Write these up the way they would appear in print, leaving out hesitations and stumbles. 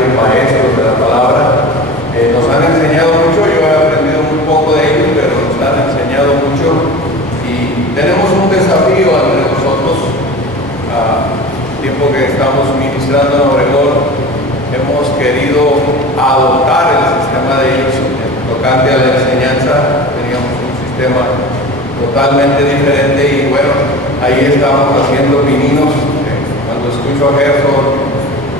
varios maestros de la palabra. Nos han enseñado mucho, yo he aprendido un poco de ellos, pero nos han enseñado mucho y tenemos un desafío entre nosotros. Tiempo que estamos ministrando en Obregón, hemos querido adoptar el sistema de ellos tocante a la enseñanza. Teníamos un sistema totalmente diferente y bueno, ahí estamos haciendo pininos. Cuando escucho a Gerson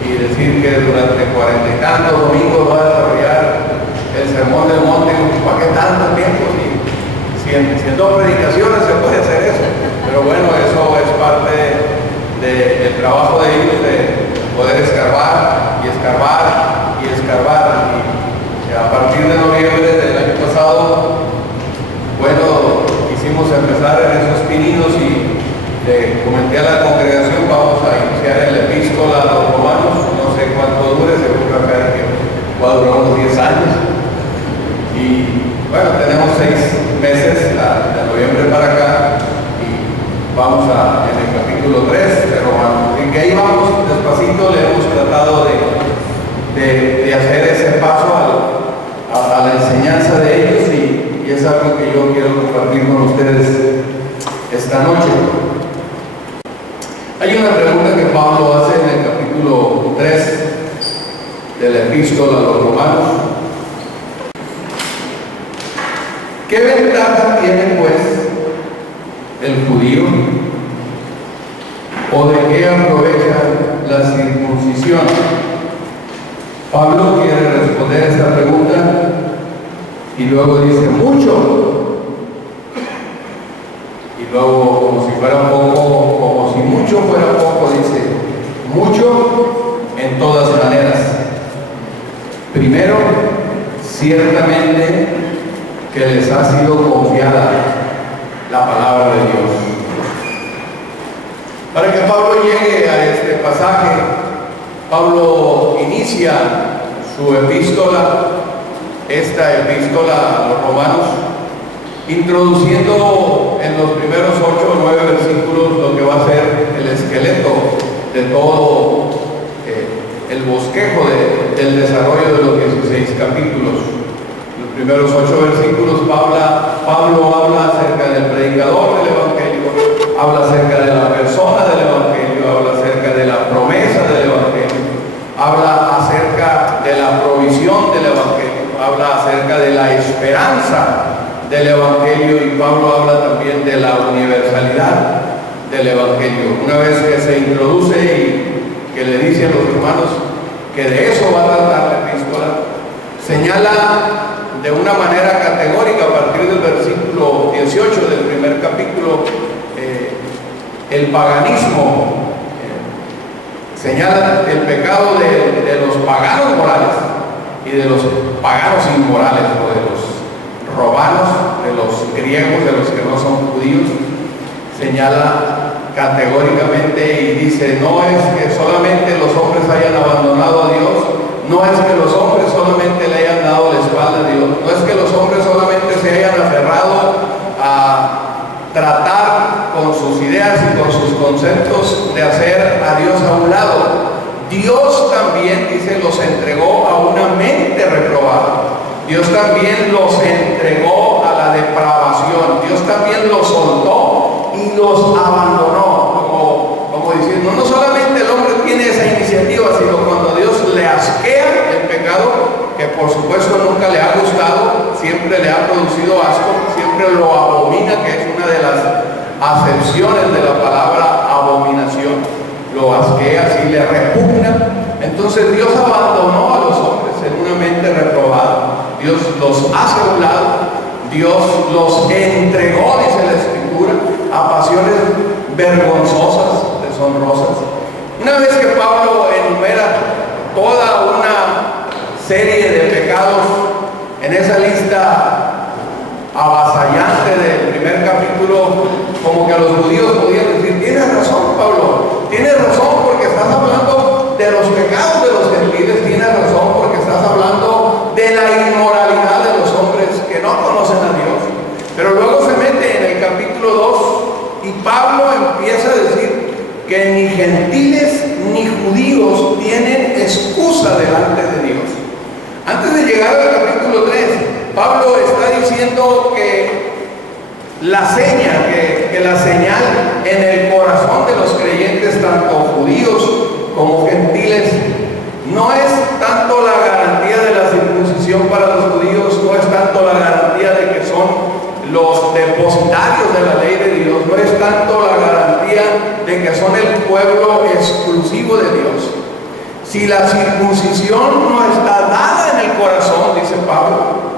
y decir que durante 40 y tantos domingos va a desarrollar el sermón del monte, ¿para qué tanto tiempo? Si en 2 predicaciones se puede hacer eso, pero bueno, eso es parte del trabajo de ellos, de poder escarbar y escarbar y escarbar. Y a partir de noviembre del año pasado, bueno, quisimos empezar en esos pininos y le comenté a la congregación, vamos a iniciar el epístola a los romanos, no sé cuánto dure, seguro acá que va a durar unos 10 años. Y bueno, tenemos 6 meses, de noviembre para acá, y vamos en el capítulo 3 de Romanos. Y que ahí vamos despacito, le hemos tratado de hacer ese paso a la enseñanza de ellos y es algo que yo quiero compartir con ustedes esta noche. Hay una pregunta que Pablo hace en el capítulo 3 de la epístola a los Romanos. ¿Qué ventaja tiene pues el judío? ¿O de qué aprovecha la circuncisión? Pablo quiere responder esta pregunta y luego dice mucho. Y luego, como si fuera poco, como si mucho fuera poco, dice mucho en todas maneras. Primero, ciertamente que les ha sido confiada la palabra de Dios. Para que Pablo llegue a este pasaje, Pablo inicia su epístola, esta epístola a los romanos, introduciendo en los primeros 8 o 9 versículos lo que va a ser el esqueleto de todo el bosquejo del desarrollo de los 16 capítulos. Los primeros 8 versículos Pablo habla acerca del predicador del Evangelio, habla acerca de la persona del Evangelio, habla acerca de la promesa del Evangelio, habla acerca de la provisión del Evangelio, habla acerca de la esperanza del Evangelio y Pablo habla también de la universalidad del Evangelio. Una vez que se introduce y que le dice a los hermanos que de eso va a tratar la epístola, señala de una manera categórica a partir del versículo 18 del primer capítulo el paganismo, señala el pecado de los paganos morales y de los paganos inmorales, o de los romanos, de los griegos, de los que no son judíos. Señala categóricamente y dice, no es que solamente los hombres hayan abandonado a Dios, no es que los hombres solamente le hayan dado la espalda a Dios, no es que los hombres solamente se hayan aferrado a tratar con sus ideas y con sus conceptos de hacer a Dios a un lado. Dios también, dice, los entregó a una mente reprobada. Dios también los entregó a la depravación. Dios también los soltó y los abandonó. Como diciendo, no solamente el hombre tiene esa iniciativa, sino cuando Dios le asquea el pecado, que por supuesto nunca le ha gustado, siempre le ha producido asco, siempre lo abomina, que es una de las acepciones de la palabra abominación. Lo asquea, así le repugna. Entonces Dios abandonó a los hombres en una mente reprobada. Dios los hace a un lado, Dios los entregó, dice la Escritura, a pasiones vergonzosas, deshonrosas. Una vez que Pablo enumera toda una serie de pecados en esa lista avasallante del primer capítulo, como que a los judíos podían decir, tienes razón, Pablo, tienes razón porque estás hablando de los pecados de los gentiles, tienes razón porque estás hablando de la inmoralidad de los hombres que no conocen a Dios. Pero luego se mete en el capítulo 2 y Pablo empieza a decir que ni gentiles ni judíos tienen excusa delante de Dios. Antes de llegar al capítulo 3, Pablo está diciendo que la señal en el corazón de los creyentes, tanto judíos como gentiles, no es tanto la garantía de la circuncisión para los judíos, no es tanto la garantía de que son los depositarios de la ley de Dios, no es tanto la garantía de que son el pueblo exclusivo de Dios. Si la circuncisión no está dada en el corazón, dice Pablo,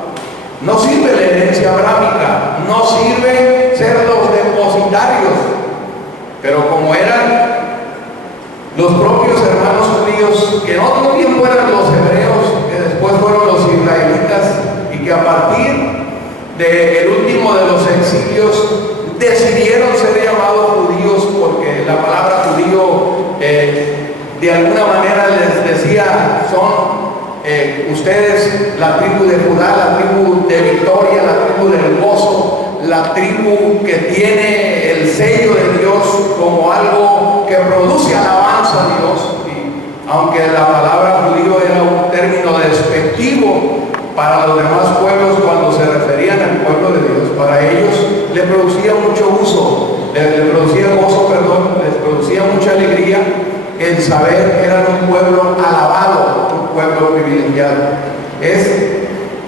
no sirve la herencia abrámica, no sirve ser los depositarios. Pero como eran los propios hermanos judíos, que en otro tiempo eran los hebreos, que después fueron los israelitas, y que a partir del último de los exilios decidieron ser llamados judíos, porque la palabra judío de alguna manera les decía, son ustedes la tribu de Judá, la tribu de victoria, la tribu del gozo, la tribu que tiene el sello de Dios como algo que produce alabanza a Dios. Y aunque la palabra judío era un término despectivo para los demás pueblos cuando se referían al pueblo de Dios, para ellos le producía mucho uso, les producía gozo, les producía mucha alegría el saber que eran un pueblo alabado, un pueblo privilegiado. Es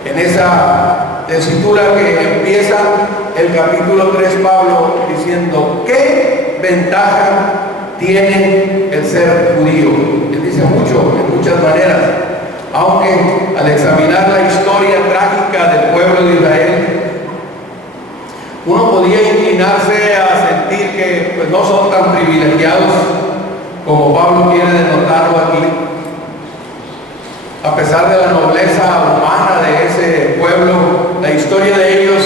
en esa tesitura que empieza el capítulo 3 Pablo diciendo qué ventaja tiene el ser judío. Él dice mucho, en muchas maneras, aunque al examinar la historia trágica del pueblo de Israel, uno podía inclinarse a sentir que pues, no son tan privilegiados como Pablo quiere denotarlo aquí. A pesar de la nobleza humana de ese pueblo, la historia de ellos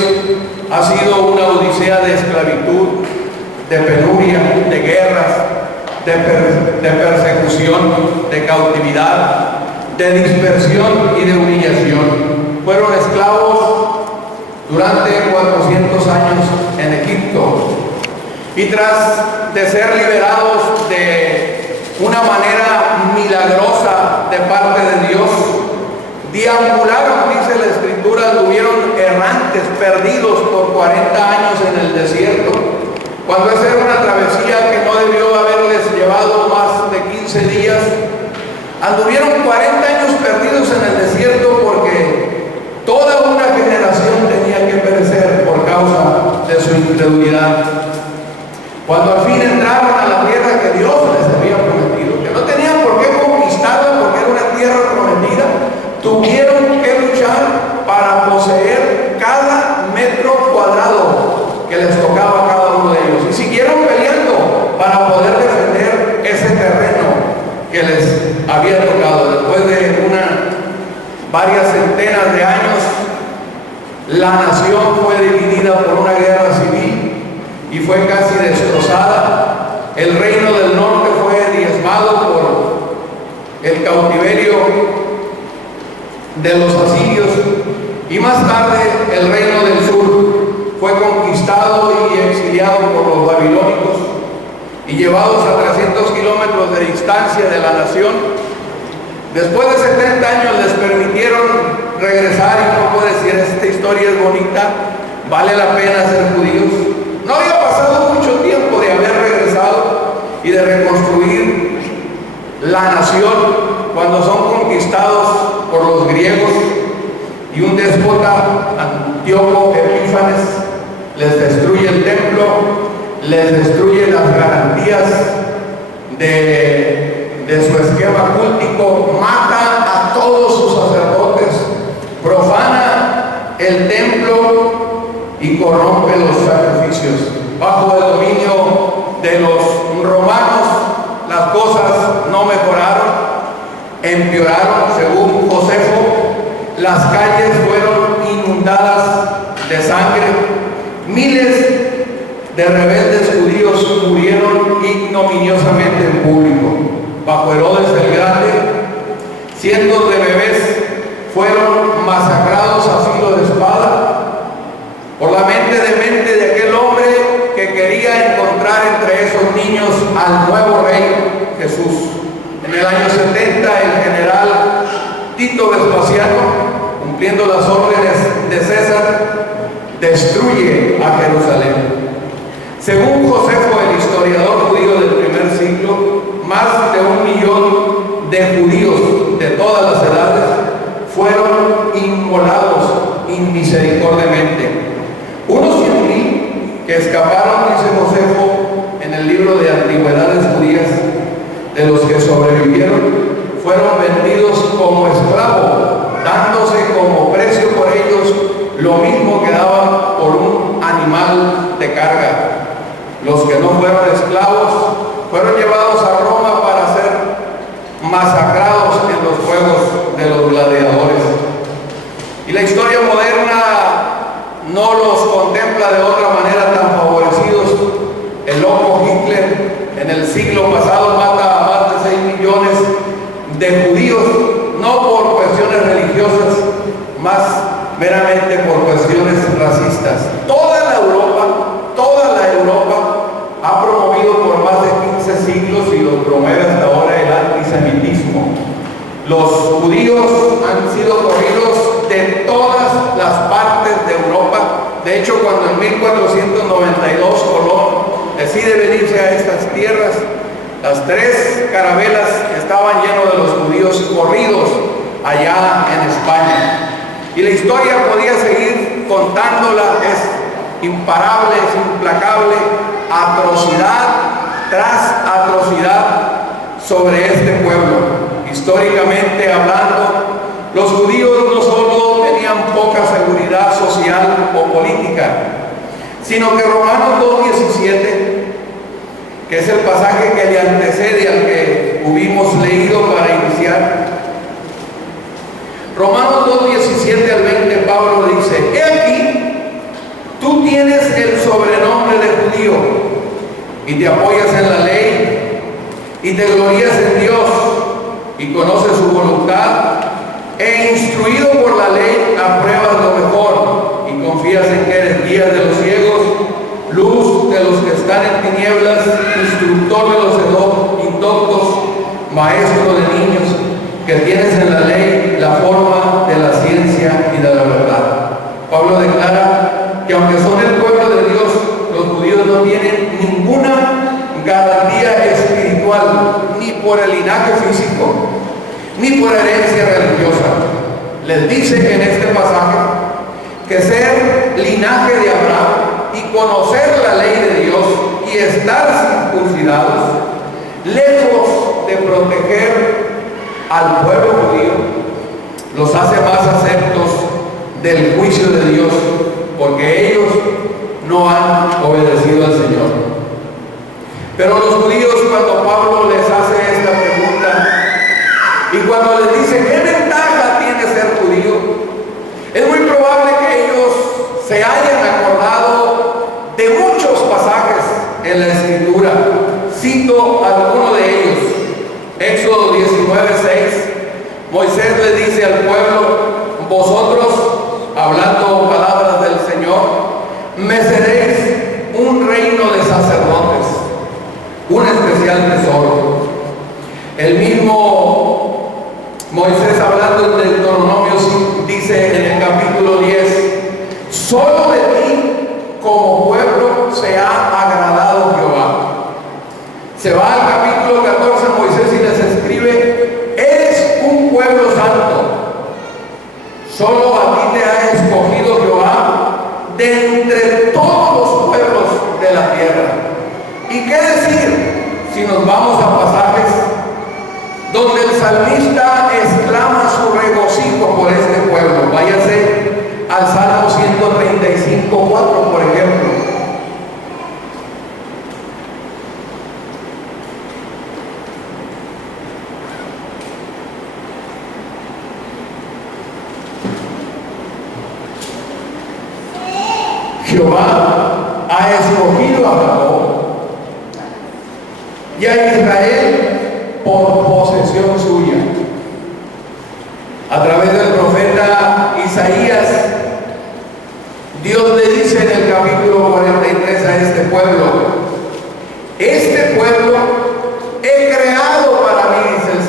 ha sido una odisea de esclavitud, de penuria, de guerras, de persecución, de cautividad, de dispersión y de humillación. Fueron esclavos durante 400 años en Egipto, y tras de ser liberados de una manera milagrosa de parte de Dios, deambularon, dice la Escritura, anduvieron errantes, perdidos por 40 años en el desierto, cuando esa era una travesía que no debió haberles llevado más de 15 días. Anduvieron 40 años perdidos en el desierto porque toda una generación tenía que perecer por causa de su incredulidad. Cuando al fin entraron a la tierra que Dios les había prometido, que no tenían por qué conquistarla porque era una tierra prometida, tuvieron que luchar para poseer cada metro cuadrado que les tocaba a cada uno de ellos. Y siguieron peleando para poder defender ese terreno que les había tocado. Después de varias centenas de años, la nación fue dividida por una guerra civil y fue casi destrozada. El reino del norte fue diezmado por el cautiverio de los asirios, y más tarde el reino del sur fue conquistado y exiliado por los babilónicos y llevados a 300 kilómetros de distancia de la nación. Después de 70 años les permitieron regresar, y no puedo decir, esta historia es bonita, vale la pena ser judíos. No había pasado mucho tiempo de haber regresado y de reconstruir la nación cuando son conquistados por los griegos, y un déspota, Antíoco Epífanes, les destruye el templo, les destruye las garantías de su esquema cultico, mata a todos sus sacerdotes, profana el templo y corrompe los sacrificios. Bajo el dominio de los romanos, las cosas no mejoraron, empeoraron. Según Josefo, las calles fueron inundadas de sangre, miles de rebeldes judíos murieron ignominiosamente en público. Bajo Herodes el Grande, cientos de bebés fueron masacrados a filo de espada por la mente de aquel hombre que quería encontrar entre esos niños al nuevo rey Jesús. En el año 70, el general Tito Vespasiano, cumpliendo las órdenes de César, destruye a Jerusalén. Según Josefo, el historiador judío del primer siglo, más de 1 millón de judíos de todas las edades fueron inmolados inmisericordiamente. Unos 100,000 que escaparon, dice Josefo en el libro de Antigüedades Judías, de los que sobrevivieron, fueron vendidos como esclavos, dándose como precio por ellos lo mismo que daban por un animal de carga. Los que no fueron esclavos fueron llevados a Roma para ser masacrados en los juegos de los gladiadores. Y la historia moderna no los contempla de otra manera tan favorecidos. El loco Hitler en el siglo pasado mata a más de 6 millones de judíos, no por cuestiones religiosas, más meramente por cuestiones racistas. Toda la Europa ha promovido por más de 15 siglos y lo promueve hasta ahora el antisemitismo. Los judíos han sido corridos de todas las partes de Europa. De hecho, cuando en 1492 Colón decide venirse a estas tierras, las 3 carabelas estaban llenos de los judíos corridos allá en España. Y la historia podía seguir contándola, es imparable, es implacable, atrocidad tras atrocidad sobre este pueblo. Históricamente hablando, los judíos no solo tenían poca seguridad social o política, sino que Romanos 2:17, que es el pasaje que le antecede al que hubimos leído para iniciar, Romanos 2:17 al 20, Pablo dice: he aquí, tú tienes el sobrenombre de judío y te apoyas en la ley y te glorías en Dios y conoces su voluntad, e instruido por la ley apruebas lo mejor y confías en que eres guía de los ciegos, luz de los que están en tinieblas, instructor de los indoctos, maestro de niños, que tienes en la ley la forma de la ciencia y de la verdad. Pablo declara que aunque son el pueblo de Dios, los judíos no tienen ninguna garantía espiritual, ni por el linaje físico, ni por herencia religiosa. Les dice en este pasaje que ser linaje de Abraham y conocer la ley de Dios y estar circuncidados, lejos de proteger al pueblo judío, los hace más aceptos del juicio de Dios, porque ellos no han obedecido al Señor. Pero los judíos, cuando Pablo les hace esta pregunta y cuando les dice ¿qué ventaja tiene ser judío?, es muy probable que ellos se hayan acordado de muchos pasajes en la Escritura. Cito alguno de ellos. Éxodo 19:6, Moisés le dice al pueblo: vosotros, hablando palabras del Señor, me seréis un reino de sacerdotes, un especial tesoro. El mismo Moisés, hablando en Deuteronomio, dice en el capítulo 10: solo de ti como pueblo se ha agradado Jehová. Se va al capítulo 14 Moisés y les escribe: eres un pueblo santo, solo a ti te ha escogido Jehová de entre todos los pueblos de la tierra. ¿Y qué decir si nos vamos a pasajes donde el salmista exclama su regocijo por este pueblo? Váyase al Salmo 135:4, por ejemplo. Jehová ha escogido a Jacob y a Israel por posesión suya. A través del profeta Isaías, Dios le dice en el capítulo 43 a este pueblo: este pueblo he creado para mí, dice el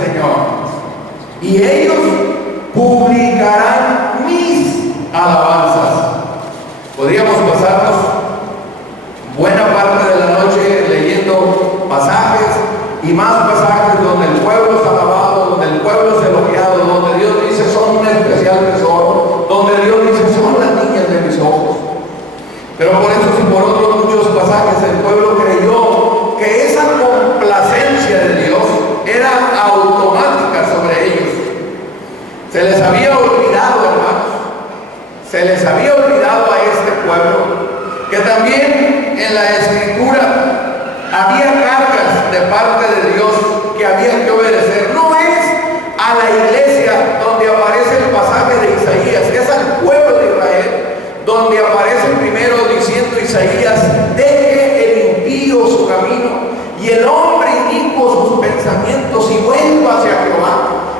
más pasajes donde el pueblo es alabado, donde el pueblo es elogiado, donde Dios dice son un especial tesoro, donde Dios dice son las niñas de mis ojos. Pero por eso y por otros muchos pasajes el pueblo creyó que esa complacencia de Dios era automática sobre ellos. Se les había olvidado, hermanos, se les había olvidado a este pueblo que también en la Escritura había cargas de parte de Dios que había que obedecer. No es a la iglesia donde aparece el pasaje de Isaías, es al pueblo de Israel donde aparece primero diciendo Isaías: deje el impío su camino y el hombre inicuo sus pensamientos y vuelva hacia Jehová,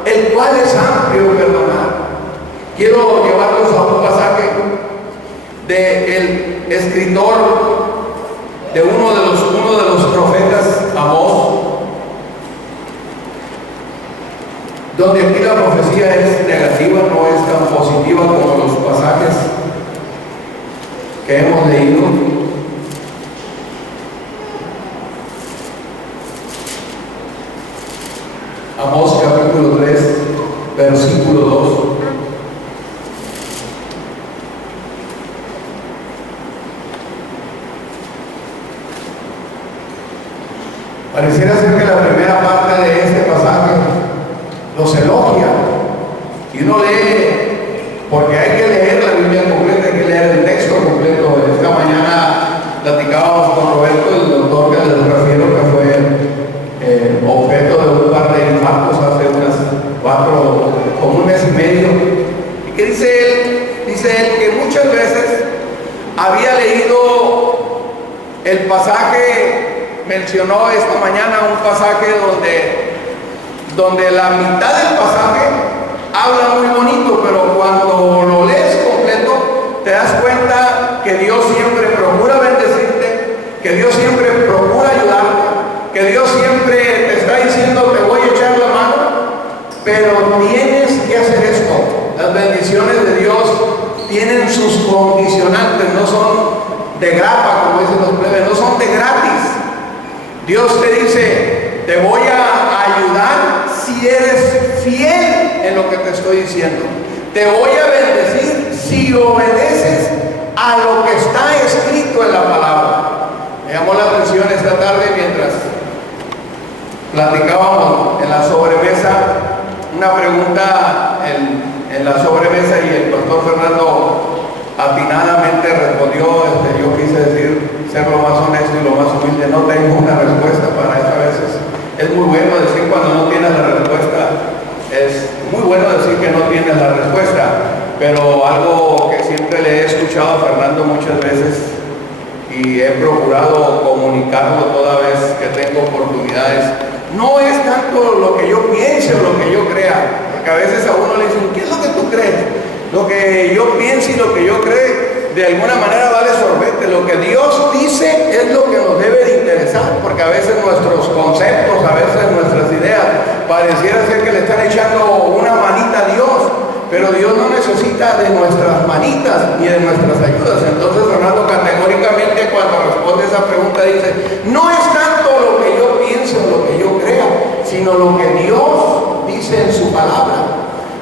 el cual es amplio en perdonar. Quiero llevarlos a un pasaje del escritor de uno de los profetas, Amós, donde aquí la profecía es negativa, no es tan positiva como los pasajes que hemos leído. Amós capítulo 3, versículo 2. Pareciera ser que la primera parte de este pasaje los elogia. Y uno lee, porque hay que leer la Biblia completa, hay que leer el texto completo. Esta mañana platicábamos con Roberto, el doctor que les refiero, que fue objeto de un par de infartos hace como un mes y medio. ¿Y qué dice él? Dice él que muchas veces había leído el pasaje. Mencionó esta mañana un pasaje donde la mitad del pasaje habla muy bonito, pero cuando lo lees completo te das cuenta que Dios siempre procura bendecirte, que Dios siempre procura ayudarte, que Dios siempre te está diciendo te voy a echar la mano, pero tienes que hacer esto. Las bendiciones de Dios tienen sus condicionantes, no son de grapa, como dicen los plebes, no son de gratis. Dios te dice, te voy a ayudar si eres fiel en lo que te estoy diciendo. Te voy a bendecir si obedeces a lo que está escrito en la palabra. Me llamó la atención esta tarde mientras platicábamos en la sobremesa, una pregunta en la sobremesa, y el pastor Fernando atinadamente respondió. Yo quise decir, ser lo más honesto y lo más humilde. No tengo una respuesta para esto. A veces es muy bueno decir cuando no tienes la respuesta, es muy bueno decir que no tienes la respuesta, pero algo que siempre le he escuchado a Fernando muchas veces y he procurado comunicarlo toda vez que tengo oportunidades: no es tanto lo que yo piense o lo que yo crea, porque a veces a uno le dicen, ¿qué es lo que tú crees? Lo que yo pienso y lo que yo creo de alguna manera vale sorbete. Lo que Dios dice es lo que nos debe de interesar, porque a veces nuestros conceptos, a veces nuestras ideas pareciera ser que le están echando una manita a Dios, pero Dios no necesita de nuestras manitas ni de nuestras ayudas. Entonces Fernando categóricamente, cuando responde esa pregunta, dice: no es tanto lo que yo pienso o lo que yo crea, sino lo que Dios dice en su palabra.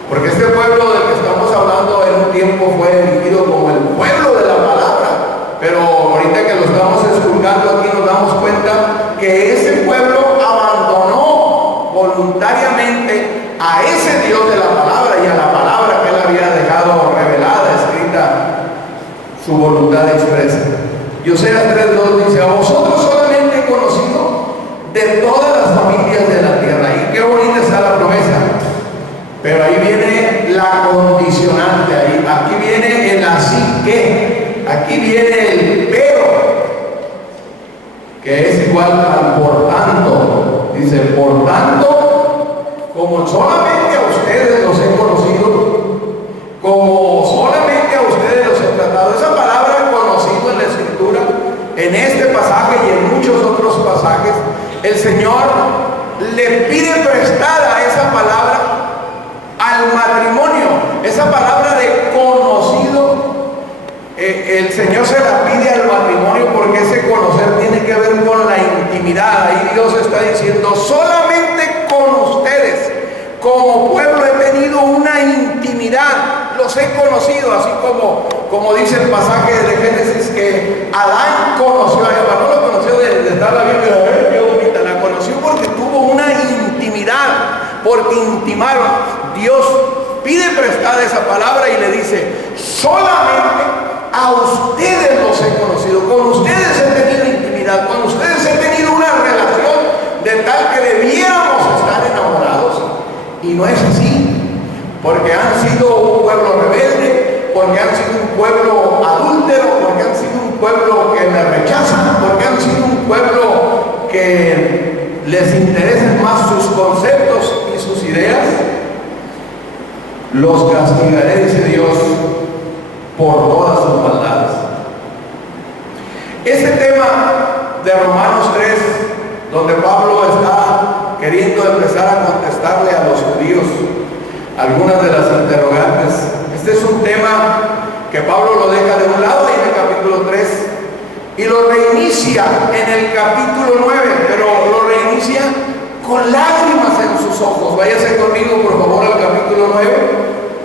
Porque este pueblo del que estamos hablando en un tiempo fue elegido como el pueblo de la palabra, pero ahorita que lo estamos esculcando aquí nos damos cuenta que ese pueblo abandonó voluntariamente a ese Dios de la palabra y a la palabra que él había dejado revelada, escrita, su voluntad expresa. Y Oseas 3:2 dice: a vosotros solamente he conocido de todas las familias de la tierra. Y qué bonita está la promesa. Pero ahí viene la condicionante, aquí viene el así que, aquí viene el pero, que es igual al por tanto. Dice: por tanto, como solamente a ustedes los he conocido, como solamente a ustedes los he tratado. Esa palabra conocido en la Escritura, en este pasaje y en muchos otros pasajes, el Señor le pide prestada esa palabra al matrimonio. Esa palabra de conocido, el Señor se la pide al matrimonio, porque ese conocer tiene que ver con la intimidad intimidad. Ahí Dios está diciendo, solamente con ustedes, como pueblo, he tenido una intimidad, los he conocido, así como dice el pasaje de Génesis, que Adán conoció a Eva. No lo conoció de estar la Biblia, qué bonita, la conoció porque tuvo una intimidad, porque intimaron. Dios pide prestada esa palabra y le dice, solamente a ustedes los he conocido, con ustedes he tenido intimidad, con ustedes he tenido una relación de tal que debiéramos estar enamorados. Y no es así, porque han sido un pueblo rebelde, porque han sido un pueblo adúltero, porque han sido un pueblo que me rechaza, porque han sido un pueblo que les interesan más sus conceptos y sus ideas. Los castigaré, dice Dios, por todas sus maldades. Este tema de Romanos 3, donde Pablo está queriendo empezar a contestarle a los judíos algunas de las interrogantes, este es un tema que Pablo lo deja de un lado en el capítulo 3 y lo reinicia en el capítulo 9, pero lo reinicia con lágrimas en sus ojos. Váyase conmigo por favor al capítulo 9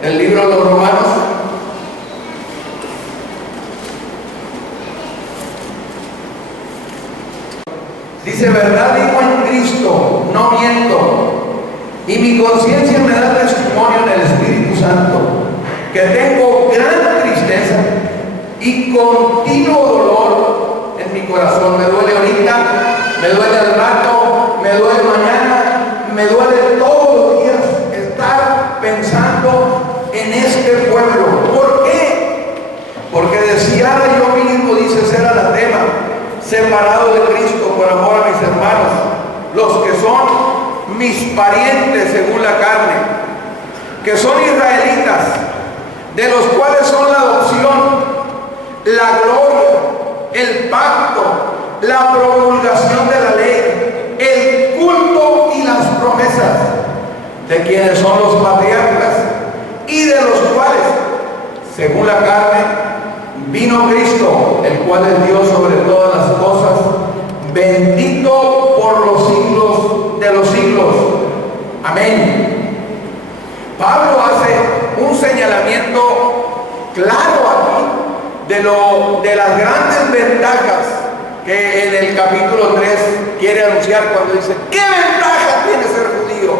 del libro de los Romanos. Dice, verdad digo en Cristo, no miento, y mi conciencia me da testimonio en el Espíritu Santo, que tengo gran tristeza y continuo dolor en mi corazón. Me duele ahorita, me duele al rato, me duele mañana, me duele todos los días estar pensando en este pueblo. ¿Por qué? Porque deseara yo mismo, dice, ser anatema, separado de Cristo por amor a mis hermanos, los que son mis parientes según la carne, que son israelitas, de los cuales son la adopción, la gloria, el pacto, la promulgación de la ley, el culto y las promesas, de quienes son los patriarcas, y de los cuales, según la carne, vino Cristo, el cual es Dios sobre todas las cosas, bendito por los siglos de los siglos. Amén. Pablo hace un señalamiento claro aquí de las grandes ventajas que en el capítulo 3 quiere anunciar cuando dice, ¿qué ventaja tiene ser judío?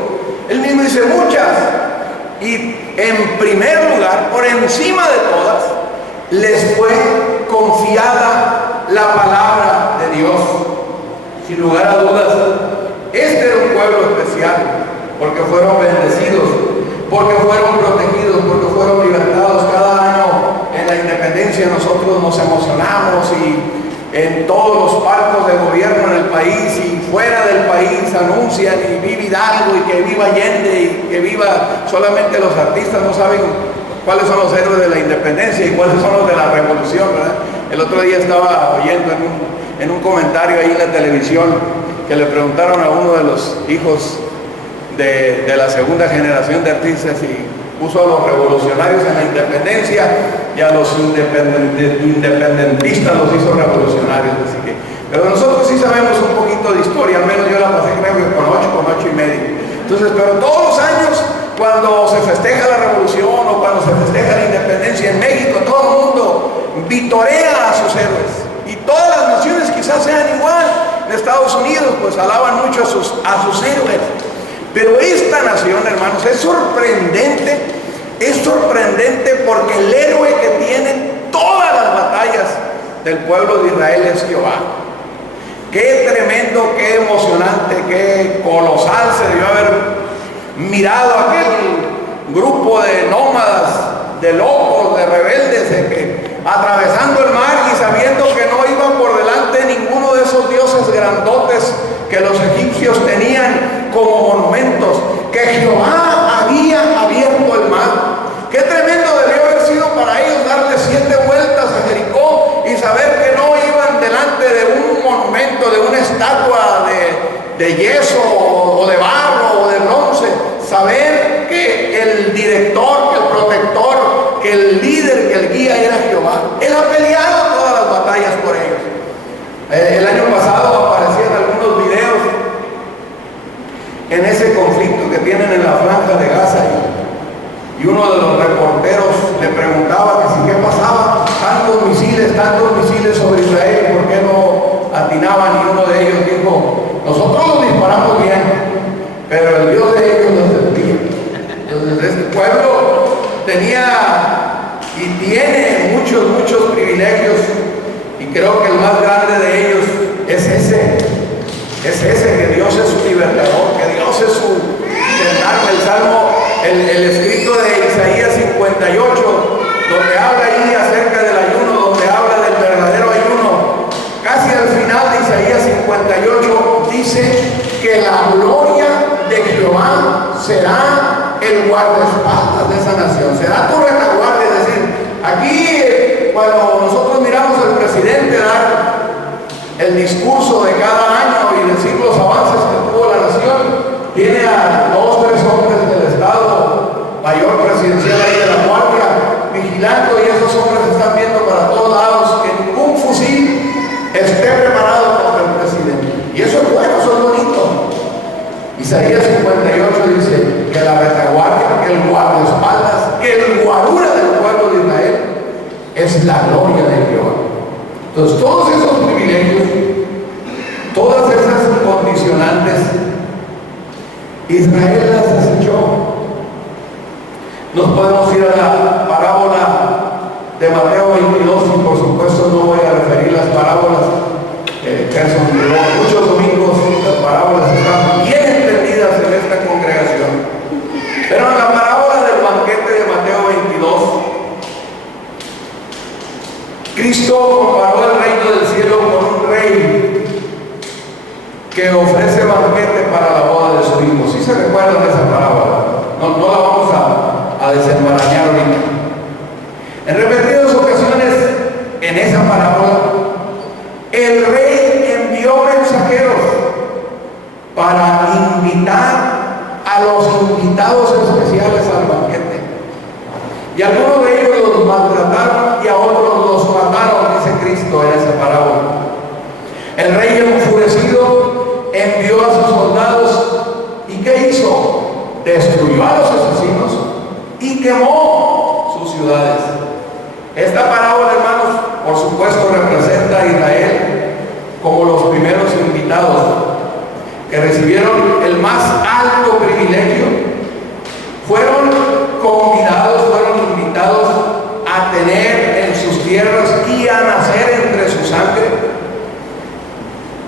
Él mismo dice, muchas. Y en primer lugar, por encima de todas, les fue confiada la palabra de Dios. Sin lugar a dudas, este era un pueblo especial, porque fueron bendecidos, porque fueron protegidos, porque fueron libertados. Cada año en la independencia nosotros nos emocionamos y en todos los palcos de gobierno en el país y fuera del país anuncian y viva Hidalgo y que viva Allende y que viva. Solamente los artistas no saben cuáles son los héroes de la independencia y cuáles son los de la revolución, ¿verdad? El otro día estaba oyendo en un comentario ahí en la televisión que le preguntaron a uno de los hijos de la segunda generación de artistas y puso a los revolucionarios en la independencia y a los independentistas los hizo revolucionarios. Así que, pero nosotros sí sabemos un poquito de historia, al menos yo la pasé creo que con 8 y medio. Entonces, pero todos los años, cuando se festeja la revolución o cuando se festeja la independencia en México, todo el mundo vitorea a sus héroes. Y todas las naciones quizás sean igual. En Estados Unidos pues alaban mucho a sus héroes. Pero esta nación, hermanos, es sorprendente porque el héroe que tiene todas las batallas del pueblo de Israel es Jehová. Qué tremendo, qué emocionante, qué colosal se debió haber mirado aquel grupo de nómadas, de locos, de rebeldes, que atravesando el mar y sabiendo que no iban por delante ninguno de esos dioses grandotes que los egipcios tenían como monumentos, que Jehová había abierto el mar. Qué tremendo debió haber sido para ellos darle 7 vueltas a Jericó y saber que no iban delante de un monumento, de una estatua de yeso o de barro o de bronce. Saber que el director, que el protector, que el líder, que el guía era Jehová. Él ha peleado todas las batallas por ellos. El año pasado aparecían algunos ese conflicto que tienen en la franja de Gaza. Y uno de los reporteros le preguntaba que si qué pasaba, tantos misiles sobre Israel, ¿por qué no atinaban? Y uno de ellos dijo, nosotros los disparamos bien, pero el Dios de ellos nos desvía. Entonces este pueblo tenía y tiene muchos privilegios, y creo que el más grande de ellos es ese, que Dios es su libertador, que Dios es su gendarme. El Salmo, el escrito de Isaías 58, donde habla ahí acerca del ayuno, donde habla del verdadero ayuno, casi al final de Isaías 58 dice que la gloria de Jehová será el guardaespaldas de esa nación, será tu retaguardia. Es decir, aquí cuando nosotros miramos al presidente dar el discurso de cada año y decir los avances que tuvo la nación, tiene a 2 o 3 hombres del Estado Mayor Presidencial ahí de la Guardia vigilando, y esos hombres están viendo para todos lados que ningún fusil esté preparado contra el presidente. Y eso es bueno, eso es bonito. Isaías 58 dice que la retaguardia, que el guardaespaldas, que el guarura del pueblo de Israel es la gloria de Jehová. Entonces todos esos privilegios, todas esas condicionantes, Israel las desechó. Nos podemos ir a la parábola de Mateo 22 y por supuesto no voy a referir las parábolas. Gerson miró muchos domingos, las parábolas están bien entendidas en esta congregación. Pero en la parábola del banquete de Mateo 22, Cristo comparó el reino del cielo con un rey que ofrece banquete para la boda de su hijo. ¿Sí se recuerdan de esa parábola? No la vamos a desenmarañar ahorita. En repetidas ocasiones, en esa parábola, el rey envió mensajeros para invitar a los invitados especiales al banquete. Y algunos de ellos los maltrataron y a otros los mataron, dice Cristo en esa parábola. El rey enfurecido envió a sus soldados, ¿y qué hizo? Destruyó a los asesinos y quemó sus ciudades. Esta parábola, hermanos, por supuesto representa a Israel como los primeros invitados que recibieron el más alto privilegio. Fueron convidados, fueron invitados a tener en sus tierras y a nacer entre su sangre.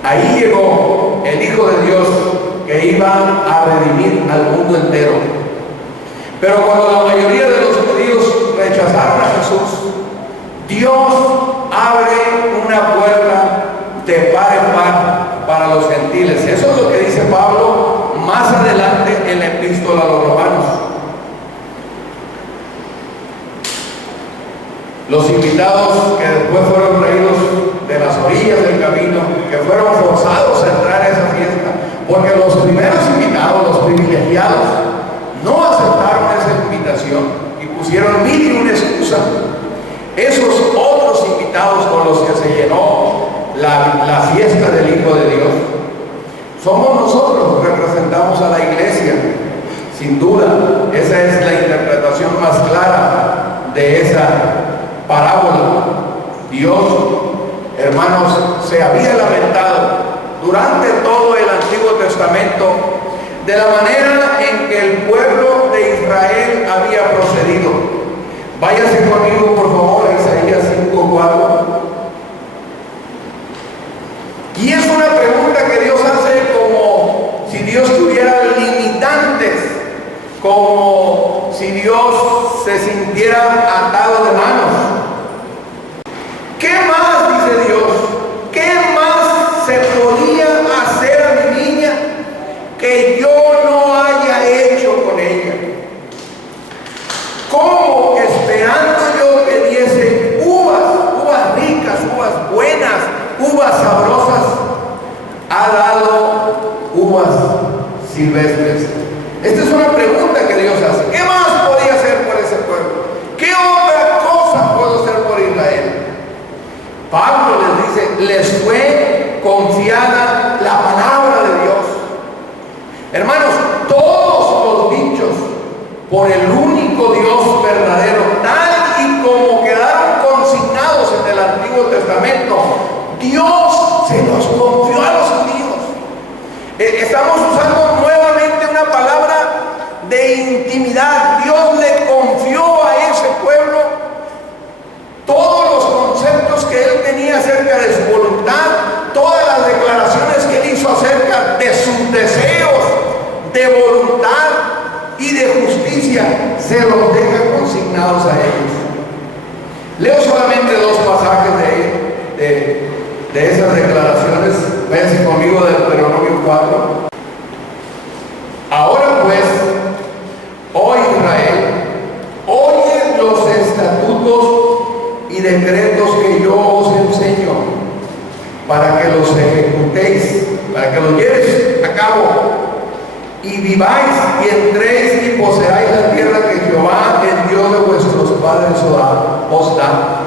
Ahí llegó el Hijo de Dios que iba a redimir al mundo entero. Pero cuando la mayoría de los judíos rechazaron a Jesús, Dios abre una puerta de par en par para los gentiles. Eso es lo que dice Pablo más adelante en la epístola a los Romanos. Los invitados que después fueron traídos de las orillas del camino, que fueron forzados a entrar a esa fiesta, porque los primeros invitados, los privilegiados, no aceptaron esa invitación y pusieron 1001 excusa. Esos otros invitados con los que se llenó la fiesta del Hijo de Dios somos nosotros, representamos a la iglesia. Sin duda, esa es la interpretación más clara de esa parábola. Dios, hermanos, se había lamentado durante todo el Antiguo Testamento de la manera en que el pueblo de Israel había procedido. Váyase conmigo por favor a Isaías 5:4. Y es una pregunta que Dios hace como si Dios tuviera limitantes, como si Dios se sintiera atado de manos. ¿Qué más, dice Dios? ¿Qué más se podía hacer a mi niña que yo no haya hecho con ella? ¿Cómo, esperando yo que diese uvas ricas, uvas buenas, uvas sabrosas, ha dado uvas silvestres? Esta es una pregunta que Dios hace. ¿Qué más podía hacer por ese pueblo? ¿Qué otra cosa puedo hacer por Israel? Pablo les dice, les fue confiada la palabra de Dios. Hermanos, todo dignidad. Dios le confió a ese pueblo todos los conceptos que él tenía acerca de su voluntad, todas las declaraciones que él hizo acerca de sus deseos de voluntad y de justicia, se los deja consignados a ellos. Leo solamente dos pasajes de esas declaraciones. Váyanse conmigo de Deuteronomio 4. Ahora pues, oh Israel, oye los estatutos y decretos que yo os enseño, para que los ejecutéis, para que los llevéis a cabo, y viváis y entréis y poseáis la tierra que Jehová, el Dios de vuestros padres, os da.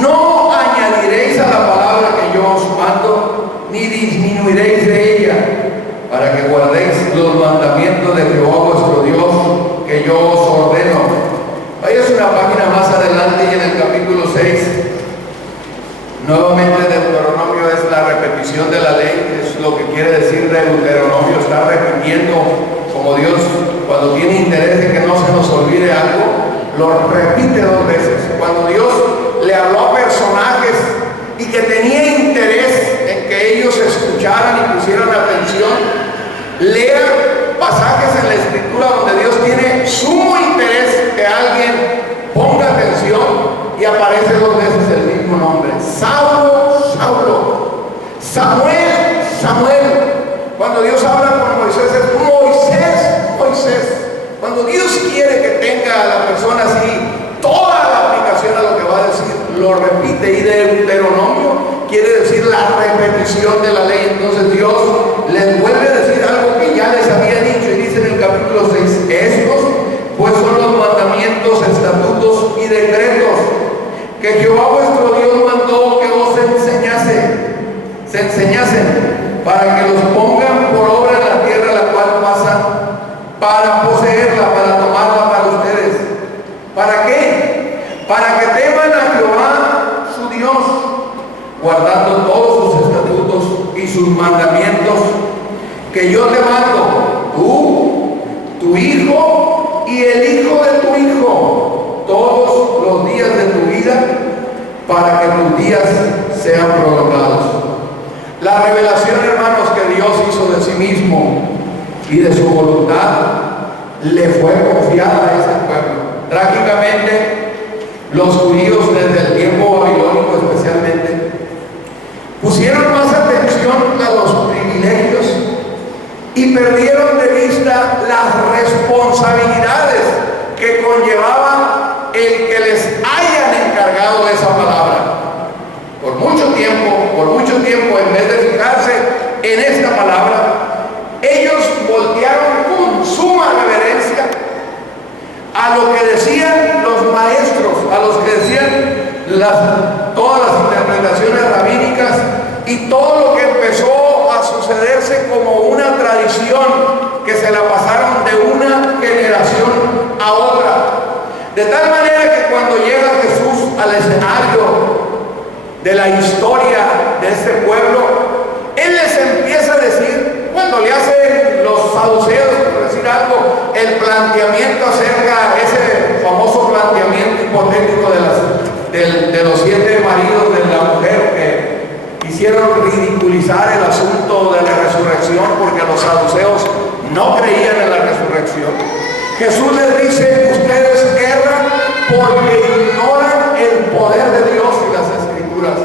No añadiréis a la palabra que yo os mando, ni disminuiréis de ella, para que guardéis los mandamientos de Jehová vuestro Dios, que yo os ordeno. Váyase una página más adelante y en el capítulo 6, nuevamente Deuteronomio es la repetición de la ley, es lo que quiere decir Deuteronomio, está repitiendo como Dios cuando tiene interés de que no se nos olvide algo, lo repite dos veces. Cuando Dios le habló a personajes y que tenía interés en que ellos escucharan y pusieran atención, lea pasajes en la Escritura donde Dios tiene sumo interés que alguien ponga atención, y aparece dos veces el mismo nombre: Saulo, Saulo, Samuel, Samuel. Cuando Dios habla con Moisés es Moisés, Moisés. Cuando Dios quiere que tenga a la persona así toda la aplicación a lo que va a decir, lo repite. Y Deuteronomio quiere decir la repetición de la ley. Entonces Dios les vuelve a decir algo que ya les había dicho, y dice en el capítulo 6: estos pues son los mandamientos, estatutos y decretos que Jehová vuestro Dios mandó que os se enseñasen, para que los pongan por obra en la tierra la cual pasan, para poseerla, para tomarla para ustedes. ¿Para qué? Para que teman a Jehová su Dios, guardando todos sus estatutos y sus mandamientos que yo te mando, tú, tu hijo y el hijo de tu hijo, todos los días de tu vida, para que tus días sean prolongados. La revelación, hermanos, que Dios hizo de sí mismo y de su voluntad le fue confiada a ese pueblo. Trágicamente, los judíos desde el tiempo babilónico especialmente pusieron más atención a los privilegios y perdieron de vista las responsabilidades que conllevaba el que les hayan encargado de esa palabra. Por mucho tiempo, en vez de fijarse en esta palabra, ellos voltearon con suma reverencia a lo que decían los maestros, a los que decían todas las interpretaciones rabínicas y todo lo que empezó a sucederse como una tradición que se la pasaron de una generación a otra. De tal manera que cuando llega Jesús al escenario de la historia de este pueblo, Él les empieza a decir, cuando le hacen los saduceos, por decir algo, el planteamiento acerca de ese famoso planteamiento hipotético de los 7 maridos de la mujer que quisieron ridiculizar el asunto de la resurrección porque los saduceos no creían en la resurrección. Jesús les dice: ustedes erran porque ignoran el poder de Dios y las Escrituras.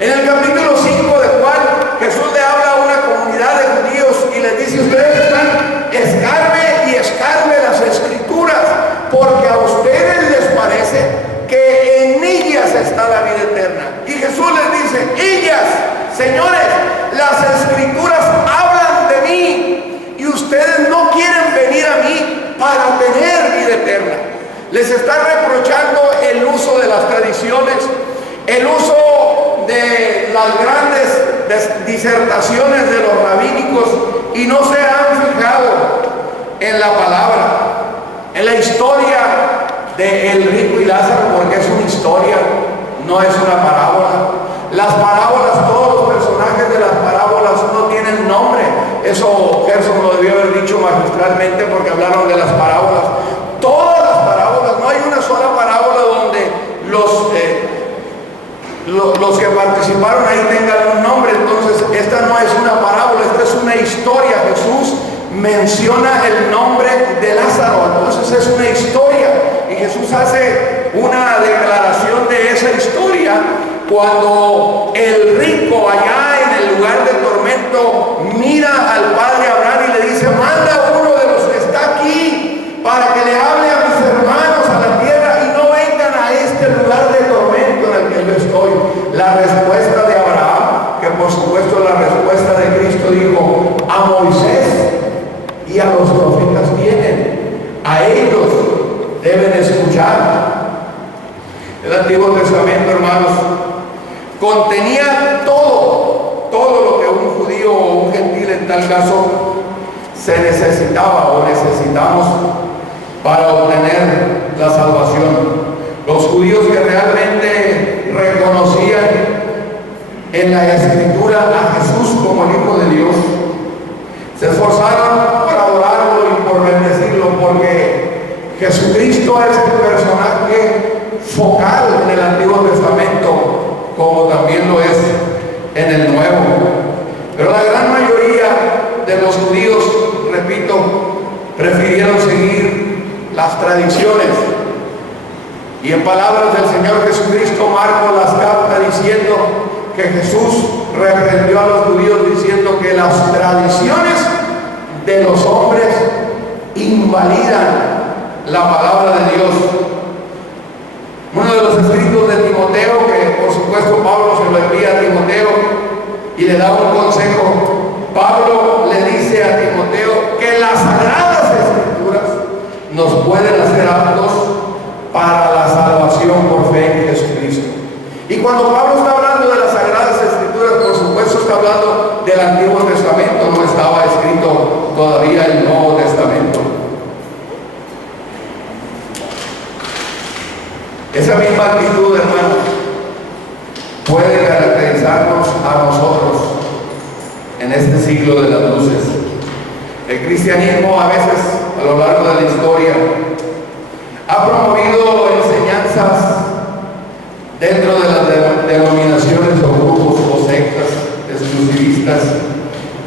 En el capítulo 5 de Juan, Jesús le habla a una comunidad de judíos y les dice: ustedes están escarbe y escarbe las Escrituras, porque a ustedes les parece que en ellas está la vida eterna. Y Jesús les dice: ellas, señores, las Escrituras hablan de mí y ustedes no quieren venir a mí para tener vida eterna. Les está reprochando el uso de las tradiciones, el uso de las grandes disertaciones de los rabínicos, y no se han fijado en la palabra, en la historia de el rico y Lázaro, porque es una historia, no es una parábola. Las parábolas, todos los personajes de las parábolas no tienen nombre. Eso Gerson lo debió haber dicho magistralmente, porque hablaron de las parábolas. los que participaron ahí tengan un nombre. Entonces esta no es una parábola, esta es una historia. Jesús menciona el nombre de Lázaro, entonces es una historia, y Jesús hace una declaración de esa historia cuando el rico allá en el lugar de tormento mira al padre Abraham y le dice: manda uno de los que está aquí para que le hable a mis hermanos a la tierra y no vengan a este lugar de tormento en el que yo estoy. La respuesta de Abraham, que por supuesto es la respuesta de Cristo, dijo: a Moisés y a los profetas vienen, a ellos deben escuchar. El Antiguo Testamento, hermanos, contenía todo lo que un judío o un gentil en tal caso se necesitaba o necesitamos para obtener la salvación. Los judíos que realmente reconocían en la Escritura a Jesús como el Hijo de Dios se esforzaron por adorarlo y por bendecirlo, porque Jesucristo es el personaje focal en el Antiguo Testamento, como también lo es en el Nuevo. Pero la gran mayoría de los judíos, repito, prefirieron seguir las tradiciones. Y en palabras del Señor Jesucristo, Marcos las capta diciendo que Jesús reprendió a los judíos diciendo que las tradiciones de los hombres invalidan la palabra de Dios. Uno de los escritos de Timoteo, que por supuesto Pablo se lo envía a Timoteo y le da un consejo. Pablo le dice a Timoteo que las sagradas escrituras nos pueden hacer aptos para la salvación por fe en Jesucristo. Y cuando Pablo está hablando de las sagradas escrituras, por supuesto está hablando del Antiguo Testamento, no estaba escrito todavía el Nuevo Testamento. Esa misma actitud, hermanos, puede caracterizarnos a nosotros en este siglo de las luces. El cristianismo a veces, a lo largo de la historia, ha promovido enseñanzas dentro de las denominaciones o grupos o sectas exclusivistas.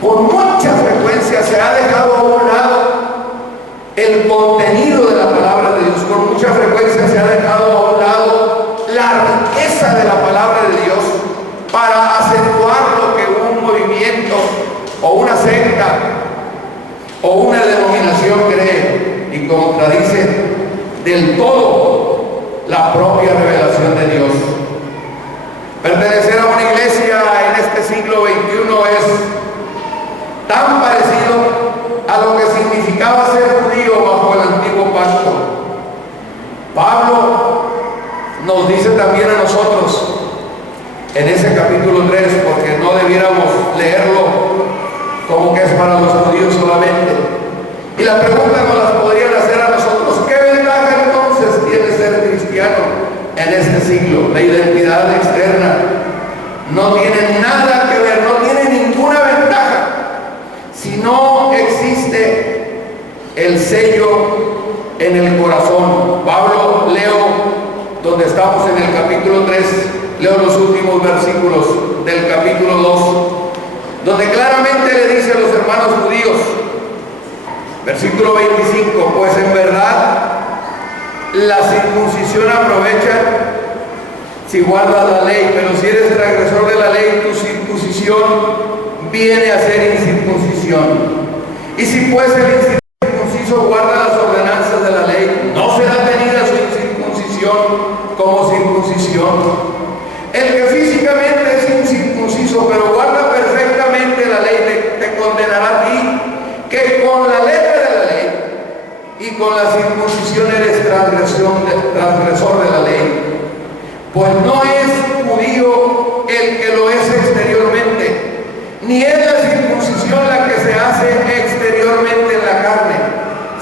Con mucha frecuencia se ha dejado a un lado el contenido de la palabra de Dios. Con mucha frecuencia se ha dejado a un lado la riqueza de la palabra de Dios para acentuar lo que un movimiento o una secta o una denominación cree y contradice del todo la propia revelación de Dios. Pertenecer a una iglesia en este siglo XXI es tan parecido a lo que significaba ser judío bajo el antiguo pacto. Pablo nos dice también a nosotros en ese capítulo 3, porque no debiéramos leerlo como que es para los judíos solamente. Y la pregunta nos las podrían hacer a nosotros: ¿qué ventaja entonces tiene ser cristiano en este siglo? La identidad externa no tiene nada que ver, no tiene ninguna ventaja si no existe el sello en el corazón. Pablo, leo donde estamos en el capítulo 3, leo los últimos versículos del capítulo 2, donde claramente le dice a los hermanos judíos, versículo 25: pues en verdad la circuncisión aprovecha si guardas la ley, pero si eres transgresor de la ley, tu circuncisión viene a ser incircuncisión. Y si pues el incircunciso guarda las ordenanzas de la ley, no será tenida su incircuncisión como circuncisión. El que físicamente es incircunciso, pero guarda perfectamente la ley, te condenará a ti, que con la letra de la ley y con la circuncisión eres transgresor de la ley. Pues no es judío el que lo es exteriormente, ni es la circuncisión la que se hace exteriormente en la carne,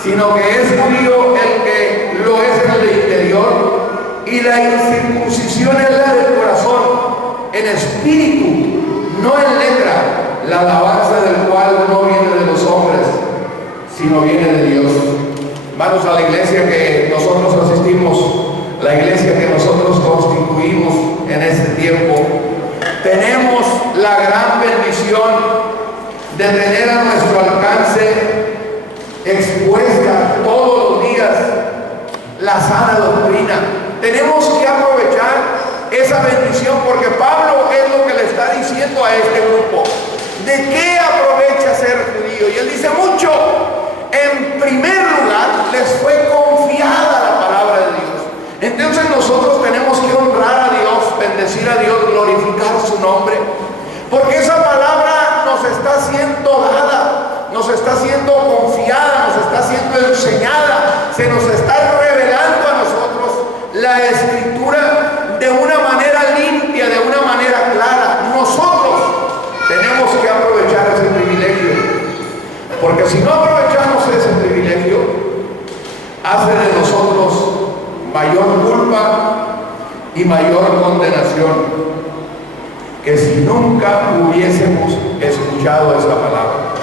sino que es judío el que lo es en el interior, y la incircuncisión es la del corazón, en espíritu, no en letra, la alabanza del cual no viene de los hombres, sino viene de Dios. Hermanos, a la iglesia que nosotros asistimos, la iglesia que nosotros constituimos en este tiempo, Tenemos la gran bendición de tener a nuestro alcance expuesta todos los días la sana doctrina. Tenemos que aprovechar esa bendición, porque Pablo es lo que le está diciendo a este grupo. ¿De qué aprovecha ser judío? Y él dice mucho. En primer lugar, les fue confiada la palabra de Dios. Entonces nosotros tenemos que honrar a Dios, bendecir a Dios, glorificar su nombre, porque esa palabra nos está siendo dada, nos está siendo confiada, nos está siendo enseñada, se nos está revelando a nosotros la escritura de una manera limpia, de una manera clara. Nosotros tenemos que aprovechar ese privilegio, porque si no aprovechamos ese privilegio, hace de nosotros mayor culpa y mayor condenación que si nunca hubiésemos escuchado esa palabra.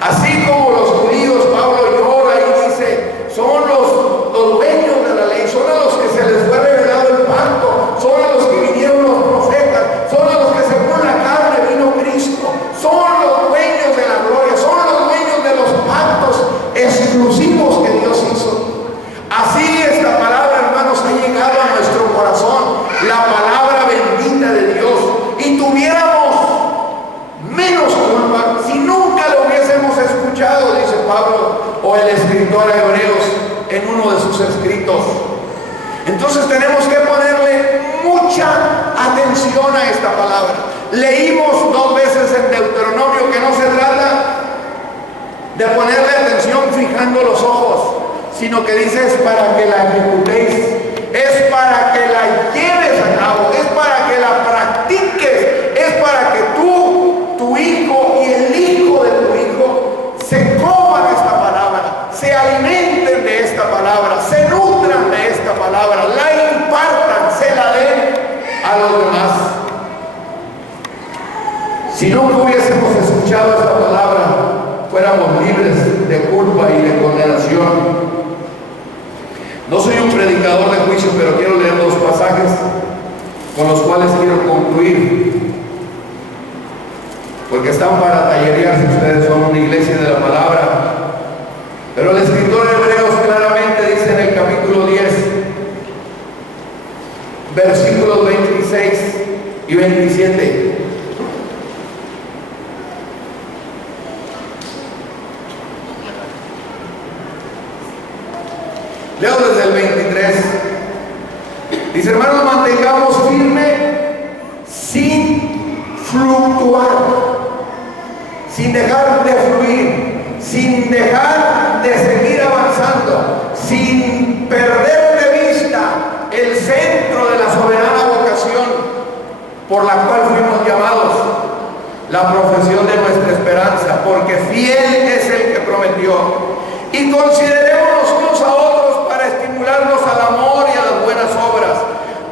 Así como los judíos, Pablo llora y dice, son los dueños de la ley, son a los que se les fue revelado el pacto, son a los que vinieron los profetas, son a los que según la carne vino Cristo, son los dueños de la gloria, son los dueños de los pactos exclusivos que Dios hizo. Así esta palabra, hermanos, ha llegado a nuestro corazón, la palabra bendita de Dios, y tuviéramos menos culpa si nunca lo hubiésemos escuchado, dice Pablo o el escritor a Hebreos en uno de sus escritos. Entonces tenemos que ponerle mucha atención a esta palabra. Leímos 2 veces en Deuteronomio que no se trata de ponerle atención fijando los ojos, sino que dice es para que la ejecutéis, es para que la lleves a cabo, es para que la practiques, es para que tú, tu hijo y el hijo de tu hijo se coman esta palabra, se alimenten de esta palabra, se nutran de esta palabra, la impartan, se la den a los demás. Si nunca hubiésemos escuchado esta palabra, fuéramos libres de culpa y de condenación. No soy un predicador de juicio, pero quiero leer 2 pasajes con los cuales quiero concluir, porque están para tallerear si ustedes son una iglesia de la palabra. Pero el escritor de Hebreos claramente dice en el capítulo 10, versículos 26 y 27. Leo desde el 23. Dice, hermanos, mantengamos firme sin fluctuar, sin dejar de fluir, sin dejar de seguir avanzando, sin perder de vista el centro de la soberana vocación por la cual fuimos llamados, la profesión de nuestra esperanza, porque fiel es el que prometió. Y considerémonos unos a otros para estimularnos al amor y a las buenas obras,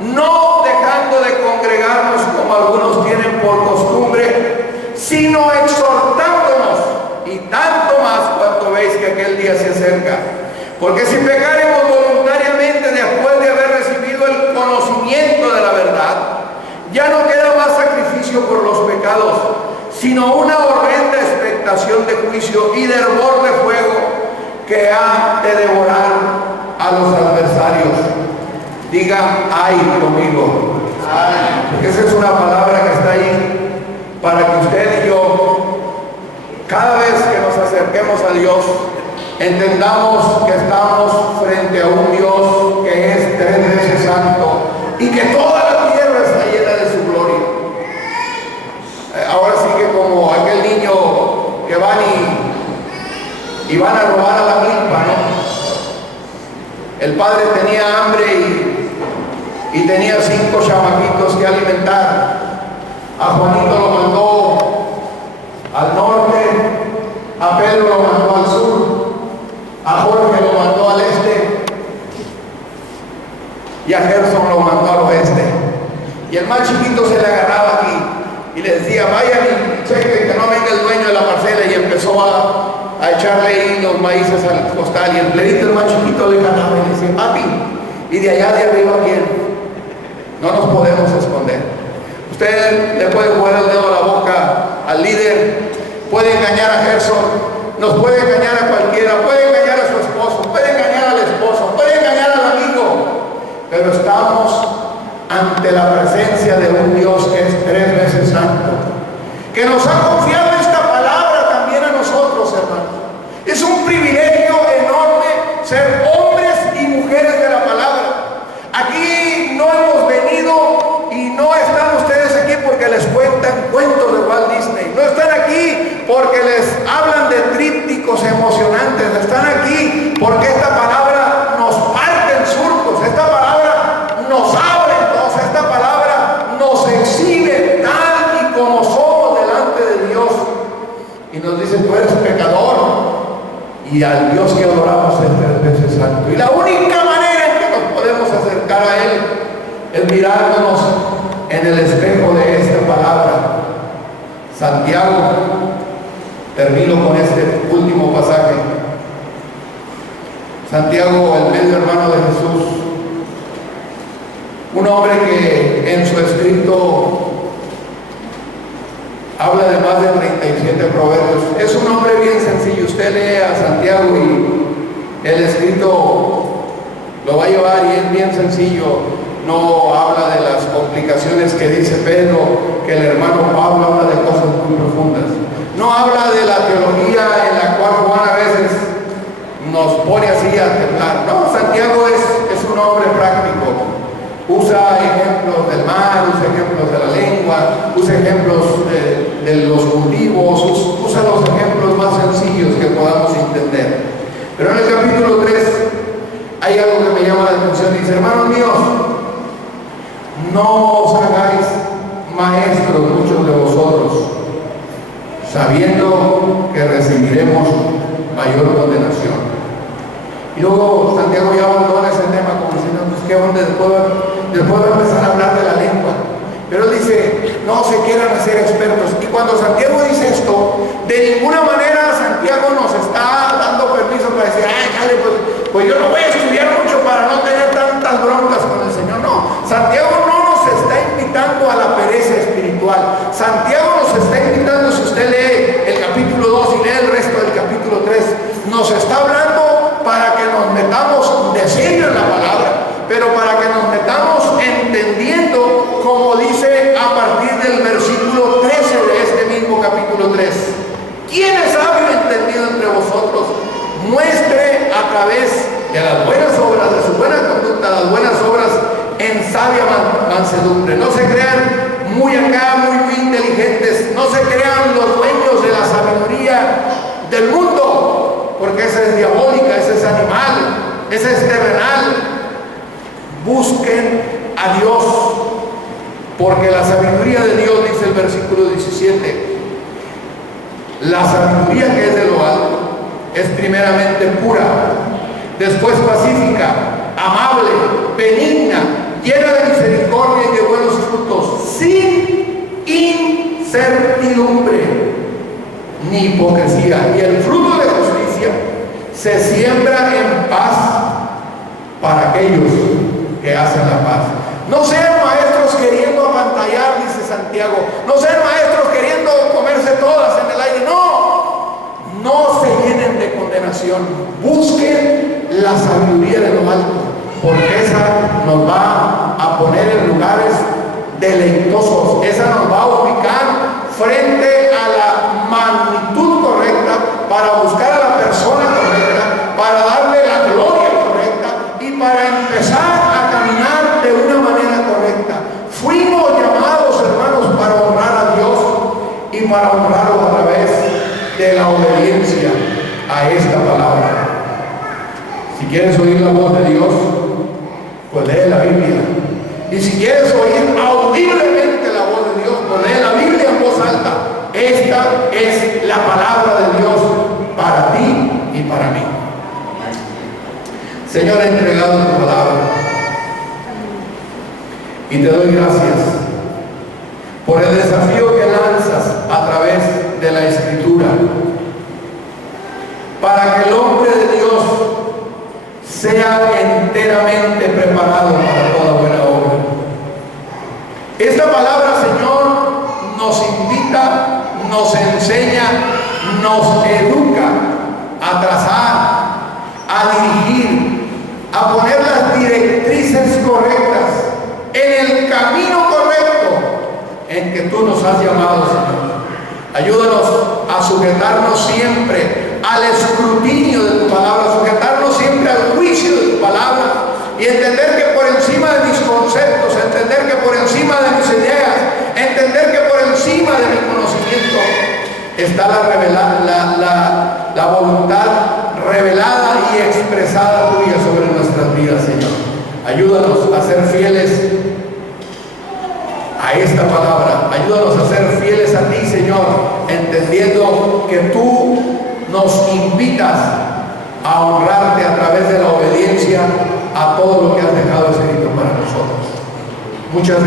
no dejando de congregarnos como algunos tienen por costumbre, sino exhortándonos, y tanto más cuanto veis que aquel día se acerca. Porque si pecaremos voluntariamente después de haber recibido el conocimiento de la verdad, ya no queda más sacrificio por los pecados, sino una horrenda expectación de juicio y de hervor de fuego que ha de devorar a los adversarios. Diga, ay conmigo. Porque esa es una palabra que está ahí para que usted y yo, cada vez que nos acerquemos a Dios, entendamos que estamos frente a un Dios que es 3 veces santo y que toda la tierra está llena de su gloria. Ahora sí que como aquel niño que van y van a robar a la milpa, ¿no? El padre tenía hambre y tenía 5 chamaquitos que alimentar. A Juanito lo mandó al norte, a Pedro lo mandó al sur, a Jorge lo mandó al este y a Gerson lo mandó al oeste. Y el más chiquito se le agarraba aquí y le decía, vayan y chequen que no venga el dueño de la parcela, y empezó a echarle ahí los maíces al costal, y el plerito, el más chiquito, le ganaba y le decía, papi, y de allá de arriba, ¿quién? No nos podemos esconder. Usted le puede poner el dedo a la boca al líder, puede engañar a Gerson, nos puede engañar a cualquiera, puede engañar a su esposo, puede engañar al esposo, puede engañar al amigo, pero estamos ante la presencia de un Dios que es 3 veces santo, que nos ha confiado esta palabra también a nosotros, hermanos. Es un privilegio enorme ser hombres y mujeres de la palabra. Aquí no hemos venido y no están ustedes aquí porque les cuentan cuentos de Walt Disney. No están aquí porque les hablan de trípticos emocionantes. Están aquí porque esta palabra nos parte en surcos. Esta palabra nos abre en dos. Esta palabra nos exhibe tal y como somos delante de Dios. Y nos dice, tú eres pecador. Y al Dios que adoramos es 3 veces santo. Y la única manera en que nos podemos acercar a Él es mirándonos en el espejo de esta palabra. Santiago, termino con este último pasaje. Santiago, el medio hermano de Jesús, un hombre que en su escrito habla de más de 37 proverbios. Es un hombre bien sencillo. Usted lee a Santiago y el escrito lo va a llevar y es bien sencillo. No habla de las complicaciones que dice Pedro, que el hermano Pablo habla de cosas muy profundas. No habla de la teología en la cual Juan a veces nos pone así a temblar. No, Santiago es un hombre práctico. Usa ejemplos del mar, usa ejemplos de la lengua, usa ejemplos de los cultivos, usa los ejemplos más sencillos que podamos entender. Pero en el capítulo 3 hay algo que me llama la atención. Dice, hermanos míos, no os hagáis maestros muchos de vosotros, sabiendo que recibiremos mayor condenación. Y luego Santiago ya abandona ese tema como diciendo, pues qué onda, después va a empezar a hablar de la lengua. Pero él dice, no se quieran hacer expertos. Y cuando Santiago dice esto, de ninguna manera Santiago nos está dando permiso para decir, ay, dale, pues yo no voy a estudiar mucho para no tener tantas broncas con el Señor. No, Santiago no nos está invitando a la pereza espiritual. Santiago nos está invitando, si usted lee el capítulo 2 y lee el resto del capítulo 3, nos está hablando para que nos metamos de serio en la palabra, pero para que nos metamos entendiendo, como dice a partir del versículo 13 de este mismo capítulo 3. ¿Quién es sabio y entendido entre vosotros? Muestre a través de las buenas obras, de su buena conducta, las buenas obras en sabia mansedumbre. No se crean muy acá, muy inteligentes, no se crean los dueños de la sabiduría del mundo, porque esa es diabólica, esa es animal, esa es terrenal. Busquen a Dios, porque la sabiduría de Dios, dice el versículo 17, la sabiduría que es de lo alto es primeramente pura, después pacífica, amable, benigna, llena de misericordia y de buenos frutos, sin incertidumbre ni hipocresía, y el fruto de justicia se siembra en paz para aquellos que hacen la paz. No sean maestros queriendo apantallar, dice Santiago. No sean maestros queriendo comerse todas en el aire. No se llenen de condenación. Busquen la sabiduría de lo alto, porque esa nos va a poner en lugares deleitosos. Esa nos va a ubicar frente a la magnitud correcta, para buscar a la persona correcta, para darle la gloria correcta y para empezar a caminar de una manera correcta. Fuimos llamados, hermanos, para honrar a Dios y para honrarlo a través de la obediencia a esta palabra. Si quieres oír la voz de Dios, pues lee la Biblia. Y si quieres oír audiblemente la voz de Dios, pues lee la Biblia en voz alta. Esta es la palabra de Dios para ti y para mí. Señor, he entregado tu palabra y te doy gracias por el desafío que lanzas a través de la Escritura, para que el hombre de Dios sea enteramente preparado para toda buena obra. Esta palabra, Señor, nos enseña, nos educa a trazar, a dirigir, a poner las directrices correctas en el camino correcto en que tú nos has llamado, Señor. Ayúdanos a sujetarnos siempre al escrutinio de tu palabra, sujetarnos siempre al juicio de tu palabra y entender que por encima de mis conceptos, entender que por encima de mis ideas, entender que por encima de mi conocimiento está la voluntad revelada y expresada tuya sobre nuestras vidas, Señor. Ayúdanos a ser fieles a esta palabra. Ayúdanos a ser fieles a ti, Señor, entendiendo que tú nos invitas a honrarte a través de la obediencia a todo lo que has dejado escrito para nosotros. Muchas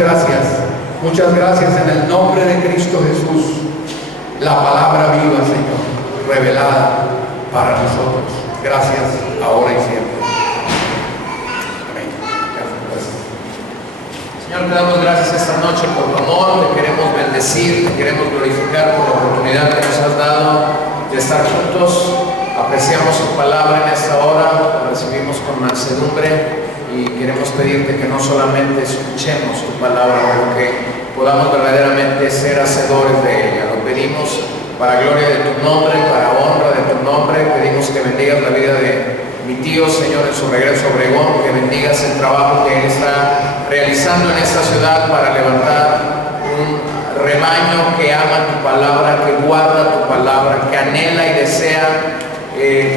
gracias en el nombre de Cristo Jesús, la palabra viva, Señor, revelada para nosotros. Gracias ahora y siempre. Amén. Gracias. Señor, te damos gracias esta noche por tu amor, te queremos bendecir, te queremos glorificar por la oportunidad que nos has dado de estar juntos. Apreciamos tu palabra en esta hora, la recibimos con mansedumbre y queremos pedirte que no solamente escuchemos tu palabra, sino que podamos verdaderamente ser hacedores de ella. Lo pedimos para gloria de tu nombre, para honra de tu nombre. Pedimos que bendigas la vida de mi tío, Señor, en su regreso a Obregón, que bendigas el trabajo que él está realizando en esta ciudad para levantar un rebaño que ama tu palabra, que guarda tu palabra, que anhela y desea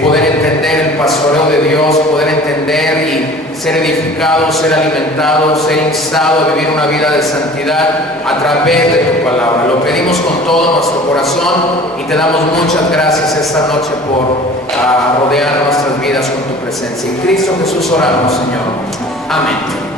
poder entender el pastoreo de Dios, poder entender y ser edificado, ser alimentado, ser instado a vivir una vida de santidad a través de tu palabra. Lo pedimos con todo nuestro corazón y te damos muchas gracias esta noche por rodear nuestras vidas con tu presencia. En Cristo Jesús oramos, Señor. Amén.